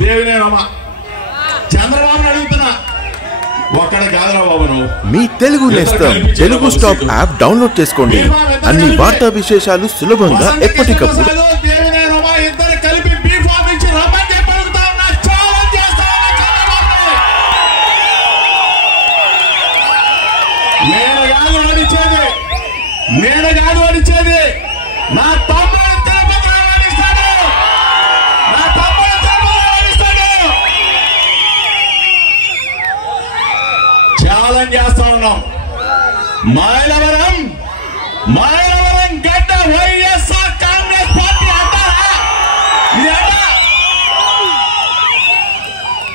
దేవినేనమ్మా చంద్రబాబుని అడుగుతున్నా ఒక్కడే కాదురా బాబు నువ్వు. మీ తెలుగు నేస్తం తెలుగు స్టాప్ యాప్ డౌన్లోడ్ చేసుకోండి. అన్ని వార్తా విశేషాలు సులభంగా ఎప్పటికప్పుడు. దేవినేనమ్మా ఇద్దరు కలిపి బీఫామ్ ఇచ్చి రమ్మని చెప్పి అడుగుతా ఉన్నా. ఛాలెంజ్ చేస్తా ఉన్నా చంద్రబాబుని. నేను కాదు అడిచేది, నేను కాదు అడిచేది. నా తమ్ముడు తిరుపతి అడిస్తాడు, నా తమ్ముడు తిరుపతి అడిస్తాడు. ఛాలెంజ్ చేస్తా ఉన్నాం. మైలవరం గడ్డ వైఎస్ఆర్ కాంగ్రెస్ పార్టీ అంటారా?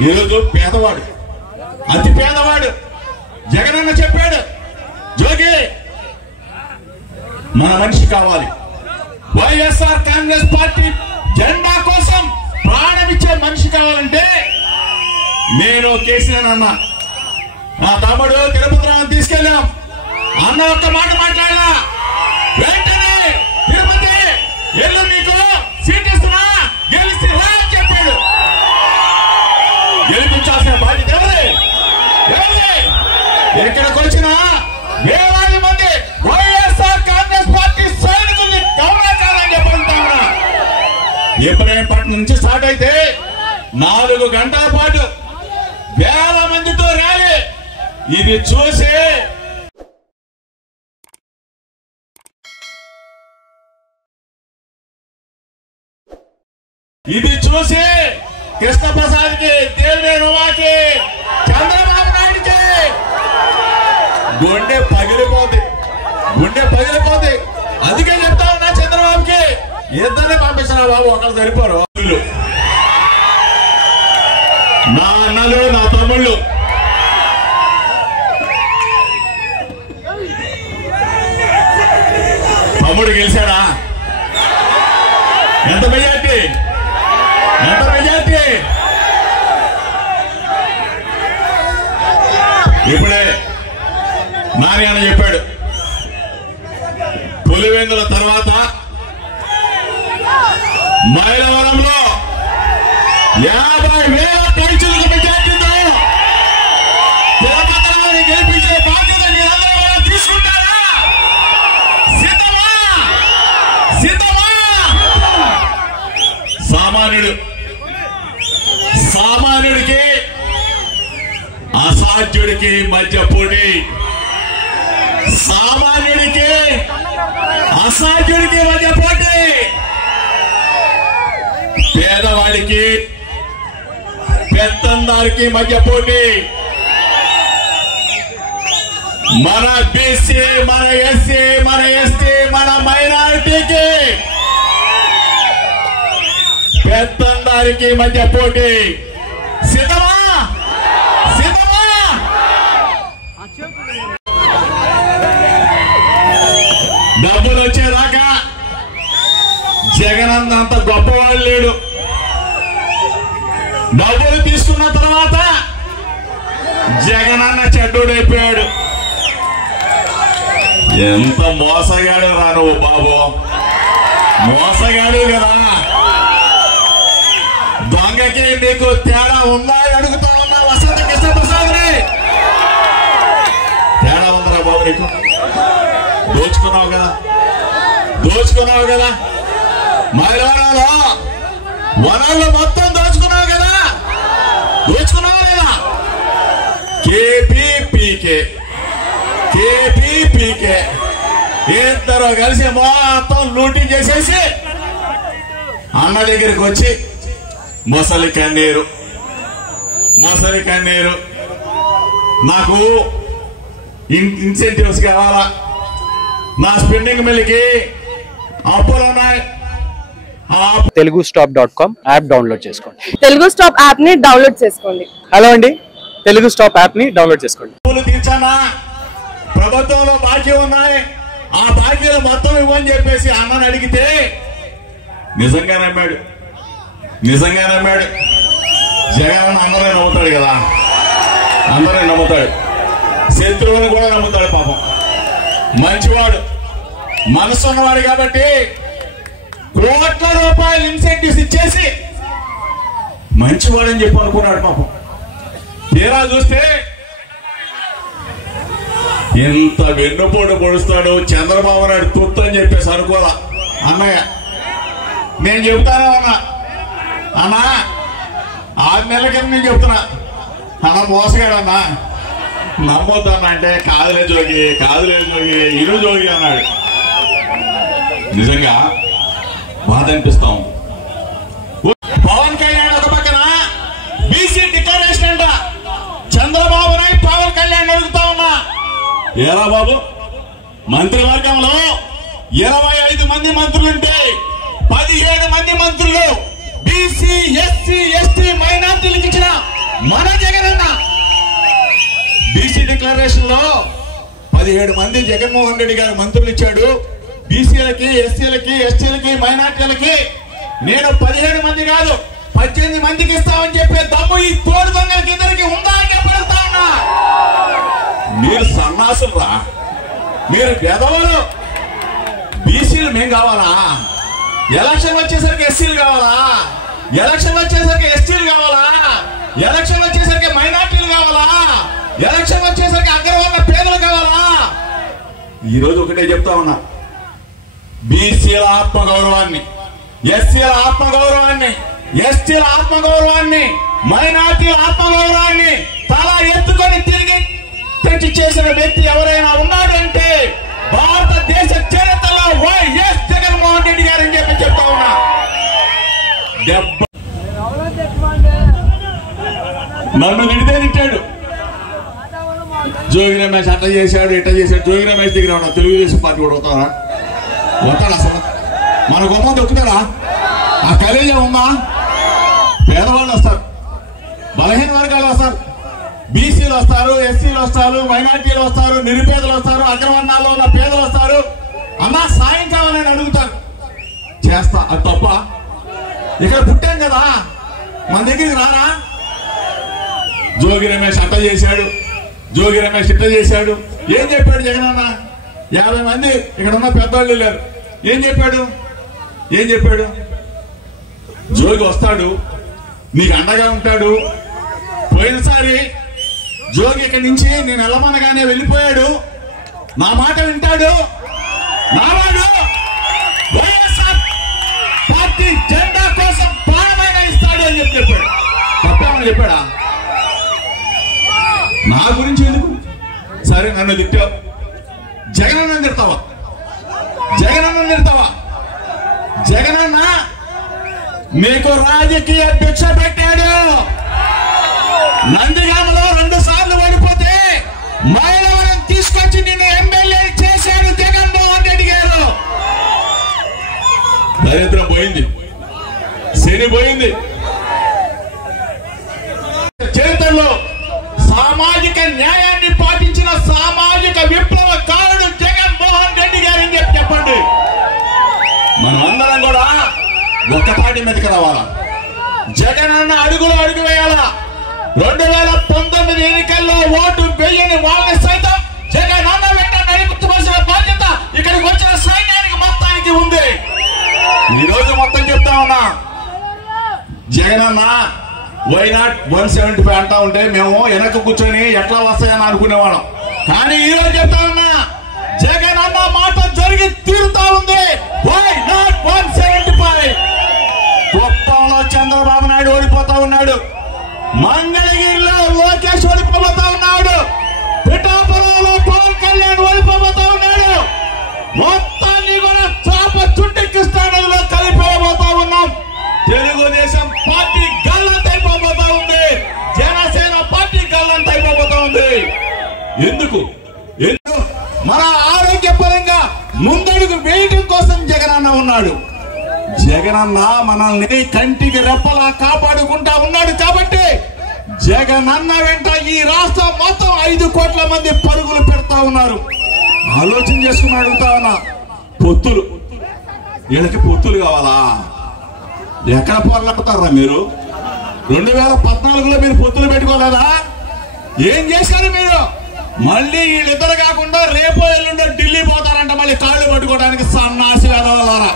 ఈరోజు పేదవాడు, అతి పేదవాడు జగనన్న చెప్పాడు, జోగి మన మనిషి కావాలి. వైఎస్ఆర్ కాంగ్రెస్ పార్టీ జెండా కోసం ప్రాణమిచ్చే మనిషి కావాలంటే నేను కేసీఆర్ అన్న నా తమ్ముడు తిరుపతి తీసుకెళ్ళాం అన్న ఒక్క మాట మాట్లాడా. వెంటనే తిరుపతి ఎల్లు నీకు సీట్ ఇస్తున్నా, గెలిచి రా అని చెప్పాడు. గెలిపించాల్సిన బాధ్యత ఎవరి? ఇక్కడికి వచ్చిన వేలాది మంది వైఎస్ఆర్ కాంగ్రెస్ పార్టీ సైనికుల్ని గౌరవించాలని చెప్పాలన్నా. ఇబ్రహీంపట్నం నుంచి స్టార్ట్ అయితే 4 గంటల పాటు వేల మందితో ర్యాలీ. ఇది చూసి కృష్ణప్రసాద్ కి, దేవినేనుమాకి, చంద్రబాబు నాయుడికి గుండె పగిలిపోతే. అందుకే చెప్తా ఉన్నా చంద్రబాబుకి ఇద్దరిని పంపిస్తున్నా బాబు, ఒకరు సరిపోరు. నా అన్నలు, నా తమ్ముళ్ళు తమ్ముడు గెలిచాడా? ఎంత మెజార్టీ? ఇప్పుడే నాని అని చెప్పాడు, పులివెందుల తర్వాత మైలవరంలో 50,000 పైచులకు మెజార్టీతో తిరుపతిని గెలిపించే బాధ్యత మీరందరూ తీసుకుంటారా? సిద్ధమా? సామాన్యుడికి అసాధ్యుడికి మధ్య పోటీ. సామాన్యుడికి అసాధ్యుడికి మధ్య పోటీ. పేదవాడికి పెత్తందారికి మధ్య పోటీ. మన బీసీ, మన ఎస్సీ, మన ఎస్టీ, మన మైనారిటీకి పెత్తందారికి మధ్య పోటీ. సిద్ధమా? డబ్బులు వచ్చేదాకా జగనన్న అంత గొప్పవాడు లేడు. డబ్బులు తీసుకున్న తర్వాత జగనన్న చెడ్డోడైపోయాడు. ఎంత మోసగాడు రా నువ్వు బాబు, మోసగాడు కదా. దొంగకి నీకు తేడా ఉందా అడుగుతా ఉన్నా. వసంత కృష్ణప్రసాద్ని తేడా ఉందరా బాబు నీకు? దోచుకున్నావు కదా. మైలవరంలో వనాల్లో మొత్తం దోచుకున్నావు కదా. దోచుకున్నావు లేదా? కేపీపీకే ఇద్దరు కలిసి మొత్తం లూటీ చేసేసి అన్న దగ్గరికి వచ్చి మొసలి కన్నీరు నాకు ఇన్సెంటివ్స్ కావాలా, నా స్పెండింగ్ మిల్కి అప్పులు ఉన్నాయి. telugustop.com యాప్ డౌన్లోడ్ చేసుకోండి. తెలుగు స్టాప్ యాప్ ని డౌన్లోడ్ చేసుకోండి. హలో అండి, తెలుగు స్టాప్ యాప్ ని డౌన్లోడ్ చేసుకోండి. అప్పులు తీర్చానా, ప్రభుత్వంలో బాకీ ఉన్నాయి, ఆ బాకీలు మొత్తం ఇవ్వని చెప్పేసి అన్నని అడిగితే నిజంగా నమ్మాడు. జగన్ అందరూ నమ్ముతాడు కదా, అందరూ నమ్ముతాడు. శత్రువుని కూడా నమ్ముతాడు. పాపం మంచివాడు, మనసు ఉన్నవాడు కాబట్టి కోట్ల రూపాయలు ఇన్సెంటివ్స్ ఇచ్చేసి మంచివాడని చెప్పి అనుకున్నాడు పాపం. తీరా చూస్తే ఎంత వెన్నుపోటు పొడుస్తాడు చంద్రబాబు నాయుడు తుత్తు అని చెప్పేసి అనుకోలా. అన్నయ్య నేను చెప్తానే ఉన్నా అన్నా, 6 నెలల కింద నేను చెప్తున్నా అన్న మోసగాడన్నా నమ్మొద్దన్నా అంటే కాదులే జోగి ఇరు జోగి అన్నాడు. నిజంగా బాధ అనిపిస్తాం. పవన్ కళ్యాణ్ ఒక పక్కన బీసీ డిక్లరేషన్ అంట, చంద్రబాబు నాయుడు పవన్ కళ్యాణ్ అడుగుతా ఉన్నా, ఏరా బాబు మంత్రివర్గంలో 25 మంది మంత్రులుంటే 17 మంది మంత్రులు బీసీ ఎస్సీ ఎస్టీ మైనార్టీలకు ఇచ్చిన మన జగనన్న. బీసీ డిక్లరేషన్ లో 17 మంది జగన్మోహన్ రెడ్డి గారు మంత్రులు ఇచ్చాడు. బీసీలకి ఎస్సీలకి ఎస్టీలకి మైనార్టీలకి నేను 17 మంది కాదు 18 మందికి ఇస్తామని చెప్పే దమ్ము ఈ తోడు దొంగలకి ఇద్దరికి ఉందా అని చెప్పేస్తా ఉన్నా. మీరు సన్నాసులు రా, మీరు గెదవలు. బీసీలు మేం కావాలా? ఎలక్షన్ వచ్చేసరికి ఎస్సీలు కావాలా? ఎలక్షన్ వచ్చేసరికి ఎస్టీలు కావాలా? ఎలక్షన్ వచ్చేసరికి మైనార్టీలు కావాలా? ఎలక్షన్ వచ్చేసరికి అగ్రవర్ణ పేదలు కావాలా? ఈరోజు ఒకటే చెప్తా ఉన్నా, బీసీల ఆత్మగౌరవాన్ని, ఎస్సీల ఆత్మగౌరవాన్ని, ఎస్టీల ఆత్మగౌరవాన్ని, మైనార్టీల ఆత్మగౌరవాన్ని తల ఎత్తుకొని తిరిగి తెచ్చి చేసిన వ్యక్తి ఎవరైనా ఉన్నాడంటే భారతదేశ చరిత్రలో వైఎస్ జగన్మోహన్ రెడ్డి గారు అని చెప్పి చెప్తా ఉన్నా. నన్ను నిడితే తిట్టాడు. జోగి రమేష్ అట్ట చేశాడు ఇట్ట చేశాడు. జోగి రమేష్ దగ్గర ఉన్నా తెలుగుదేశం పార్టీ కూడా వస్తారా? వస్తాడు అసలు? మన గొప్ప దొక్కుతారా? ఆ కలేజా ఉందా? పేదవాళ్ళు వస్తారు, బలహీన వర్గాలు వస్తారు, బీసీలు వస్తారు, ఎస్సీలు వస్తారు, మైనార్టీలు వస్తారు, నిరుపేదలు వస్తారు, అగ్రవర్ణాల్లో ఉన్న పేదలు వస్తారు. అన్నా సాయం కావాలని అడుగుతారు, చేస్తా. అది తప్ప? ఇక్కడ పుట్టాం కదా, మన దగ్గరికి రారా? జోగి రమేష్ అట్ట చేశాడు, జోగి రమేష్ ఇట్ట చేశాడు. ఏం చెప్పాడు జగనన్న? 50 మంది ఇక్కడ ఉన్న పెద్దవాళ్ళు లేరు. ఏం చెప్పాడు? జోగి వస్తాడు, నీకు అండగా ఉంటాడు. పోయినసారి జోగి ఇక్కడి నుంచి నేను వెళ్ళమనగానే వెళ్ళిపోయాడు. నా మాట వింటాడు, నావాడు వైఎస్ఆర్ పార్టీ జెండా కోసం ప్రాణమైనా ఇస్తాడు అని చెప్పాడు. తప్పేమని చెప్పాడా? నా గురించి ఎందుకు? సరే నన్ను తిట్టావు, జగనన్న తిడతావా? జగనన్న మీకు రాజకీయ భిక్ష పెట్టాడు. నందిగామలో 2 సార్లు ఓడిపోతే మైలవరం తీసుకొచ్చి నిన్ను ఎమ్మెల్యే చేశాడు జగన్మోహన్ రెడ్డి గారు. దరిద్రం పోయింది, శని పోయింది. చరిత్రలో సామాజిక న్యాయాన్ని పాటించిన సామాజిక విప్లవకారుడు జగన్మోహన్ రెడ్డి గారు అని చెప్పండి. మనమందరం కూడా ఒక్కపాటి మీదకి రావాలా? జగనన్న అడుగులో అడుగు వేయాలా? 2019 ఎన్నికల్లో ఓటు వేయని వాళ్ళని సైతం జగనన్న వెంట నడిపించవలసిన బాధ్యత ఇక్కడికి వచ్చిన సైన్యానికి మొత్తానికి ఉంది. ఈ రోజు మొత్తం చెప్తా ఉన్నా, జగనన్న వైనాట్ 175 అంటా ఉంటే మేము వెనక కూర్చొని ఎట్లా వస్తాయని అనుకునేవాళ్ళం. కానీ ఈ రోజు చెప్తా ఉన్నా, జగనన్న మాట జరిగి తీరుతా ఉంది. వైనాట్ 175. కుప్పంలో చంద్రబాబు నాయుడు ఓడిపోతా ఉన్నాడు, మంగళగిరిలో లోకేష్ ఓడిపోతా ఉన్నాడు, పిఠాపురంలో పవన్ కళ్యాణ్ ఓడిపోతా ఉన్నాడు. మొత్తాన్ని కూడా చాప చుట్టెక్కిస్తా నదిలో కలిపోబోతా ఉన్నాం. తెలుగుదేశం పార్టీ గల్లంతైపోతా ఉంది, జనసేన పార్టీ గల్లంతైపోతా ఉంది. ఎందుకు? మన ఆరోగ్యపరంగా ముందడుగు వేయడం కోసం జగనన్న ఉన్నాడు. జగనన్న మనల్ని కంటికి రెప్పలా కాపాడుకుంటా ఉన్నాడు. కాబట్టి జగనన్న వెంట ఈ రాష్ట్రం మొత్తం 5 కోట్ల మంది పరుగులు పెడతా ఉన్నారు. ఆలోచన చేసుకుని అడుగుతా ఉన్నా, పొత్తులు, వీళ్ళకి పొత్తులు కావాలా? ఎక్కడ పోరాడతారా మీరు? 2014లో మీరు పొత్తులు పెట్టుకోలేదా? ఏం చేశారు మీరు? మళ్ళీ వీళ్ళిద్దరు కాకుండా రేపో ఎల్లుండో ఢిల్లీ పోతారంట మళ్ళీ కాళ్ళు పట్టుకోవడానికి. సన్నాసి వేదవాళ్ళారా,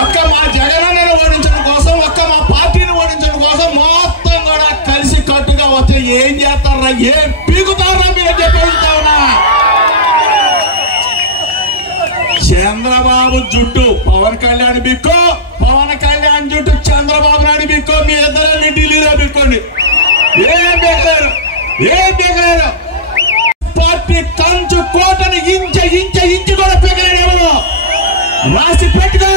ఒక్క మా జగనన్నను ఓడించడం కోసం, ఒక్క మా పార్టీని పీకుతారా, ఏం పీకుతారా మీరు చెప్పి అడుగుతా ఉన్నా. చంద్రబాబు జుట్టు పవన్ కళ్యాణ్ బిక్కో, పవన్ కళ్యాణ్ జుట్టు చంద్రబాబు నాయుడు బిక్కో, మీ ఇద్దరు ఢిల్లీలో బిక్కోండి. ఏం బిగ్గలేరు, ఏం బిగ్గలేరు. పార్టీ కంచు కోటను ఇంచు కూడా బిగ్గలేడు. రాసి పెట్టుకో.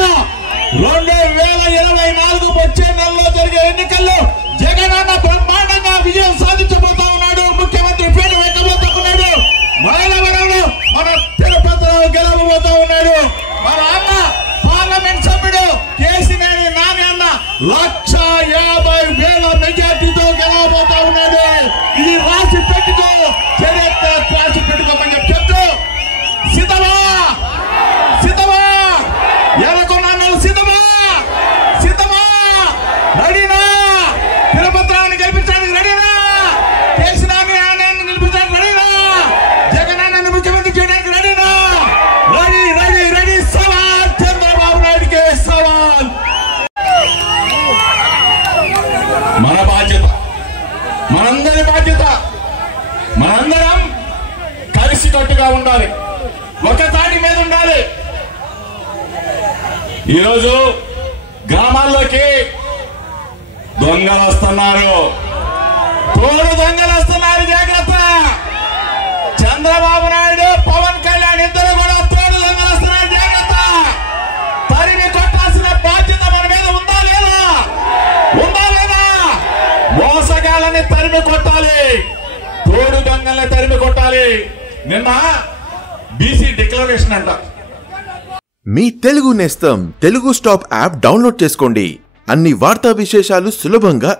2024 వచ్చే నెలలో జరిగే ఎన్నికల్లో జగనన్న బ్రహ్మాండంగా విజయం సాధించబోతా ఉన్నాడు. ముఖ్యమంత్రి పేరు వెక్కబోతా ఉన్నాడు. మైలవరంలో మన తిరుపతిలో గెలవబోతా ఉన్నాడు. మన అన్న పార్లమెంట్ సభ్యుడు కేసినేని నాని అన్న 150,000 మెజార్టీతో గెలవబోతా ఉన్నాడు. ఇది రాసి పెట్టుకో, చరిత్ర రాసి పెట్టుకోమని చెప్తూ సిద్ధమా సిద్ధమా ఎలకొన్నాను సిద్ధమా సిద్ధమా రెడీనా? తిరుపతిరావుని గెలిపించడానికి రెడీనా? కేసీఆర్ గెలిపించడానికి రెడీనా? జగనన్నని ముఖ్యమంత్రి చేయడానికి రెడీనా? Ready ready ready. సవాల్ చంద్రబాబు నాయుడికి సవాల్. మన బాధ్యత, మనందరి బాధ్యత. మనందరం కలిసికట్టుగా ఉండాలి, ఒక తాటి మీద ఉండాలి. ఈరోజు గ్రామాల్లోకి దొంగలు వస్తున్నారు, తోడు దొంగలు వస్తున్నారు. జాగ్రత్త. చంద్రబాబు నాయుడు, పవన్ కళ్యాణ్ ఇద్దరు కూడా తోడు దొంగలు వస్తున్నారు. జాగ్రత్త. తరిమి కొట్టాల్సిన బాధ్యత మన మీద ఉందా లేదా? ఉందా లేదా? మోసగాళ్ళని తరిమి కొట్టాలి, తోడు దొంగల్ని తరిమి కొట్టాలి. నిన్న బీసీ డిక్లరేషన్ అంట. మీ తెలుగు నేస్తం తెలుగు స్టాప్ యాప్ డౌన్లోడ్ చేసుకోండి. అన్ని వార్తా విశేషాలు సులభంగా